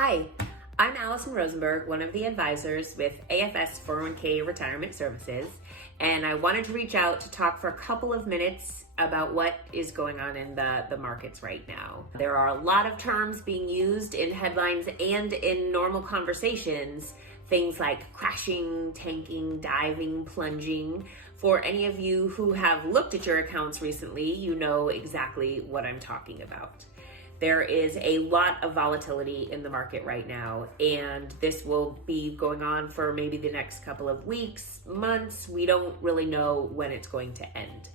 Hi, I'm Allison Rosenberg, one of the advisors with AFS 401k Retirement Services, and I wanted to reach out to talk for a couple of minutes about what is going on in the markets right now. There are a lot of terms being used in headlines and in normal conversations, things like crashing, tanking, diving, plunging. For any of you who have looked at your accounts recently, you know exactly what I'm talking about. There is a lot of volatility in the market right now, and this will be going on for maybe the next couple of weeks, months. We don't really know when it's going to end.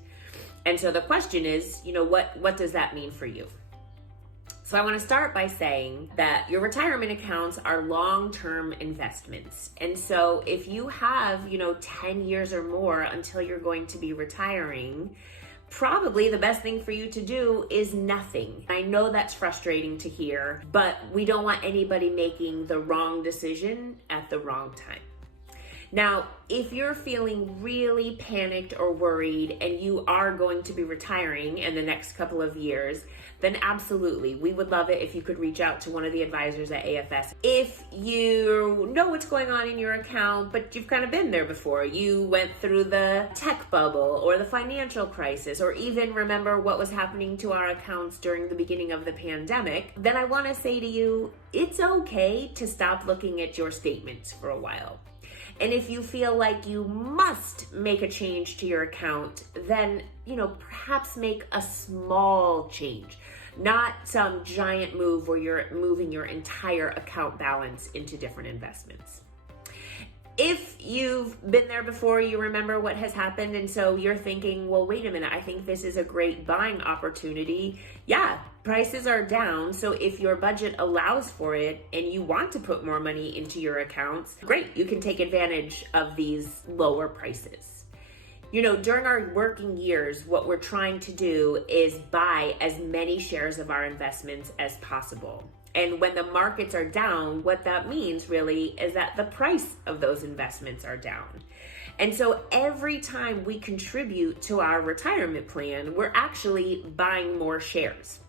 And so the question is, what does that mean for you? So I want to start by saying that your retirement accounts are long-term investments. And so if you have, 10 years or more until you're going to be retiring, probably the best thing for you to do is nothing. I know that's frustrating to hear, but we don't want anybody making the wrong decision at the wrong time. Now, if you're feeling really panicked or worried and you are going to be retiring in the next couple of years, then absolutely, we would love it if you could reach out to one of the advisors at AFS. If you know what's going on in your account, but you've kind of been there before, you went through the tech bubble or the financial crisis, or even remember what was happening to our accounts during the beginning of the pandemic, then I want to say to you, it's okay to stop looking at your statements for a while. And if you feel like you must make a change to your account, then, perhaps make a small change, not some giant move where you're moving your entire account balance into different investments. If you've been there before, you remember what has happened, and so you're thinking, well, wait a minute, I think this is a great buying opportunity. Yeah, prices are down, so if your budget allows for it and you want to put more money into your accounts, great, you can take advantage of these lower prices. During our working years, what we're trying to do is buy as many shares of our investments as possible. And when the markets are down, what that means really is that the price of those investments are down. And so every time we contribute to our retirement plan, we're actually buying more shares.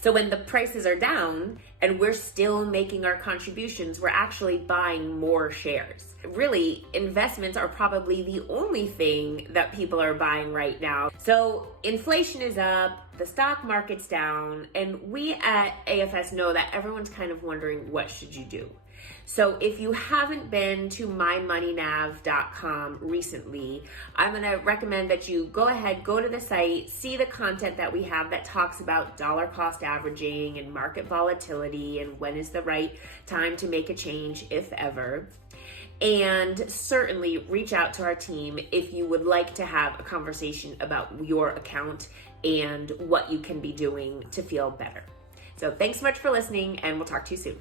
So when the prices are down and we're still making our contributions, we're actually buying more shares. Really, investments are probably the only thing that people are buying right now. So inflation is up, the stock market's down, and we at AFS know that everyone's kind of wondering, what should you do? So if you haven't been to MyMoneyNav.com recently, I'm going to recommend that you go to the site, see the content that we have that talks about dollar cost averaging and market volatility and when is the right time to make a change, if ever. And certainly reach out to our team if you would like to have a conversation about your account and what you can be doing to feel better. So thanks so much for listening, and we'll talk to you soon.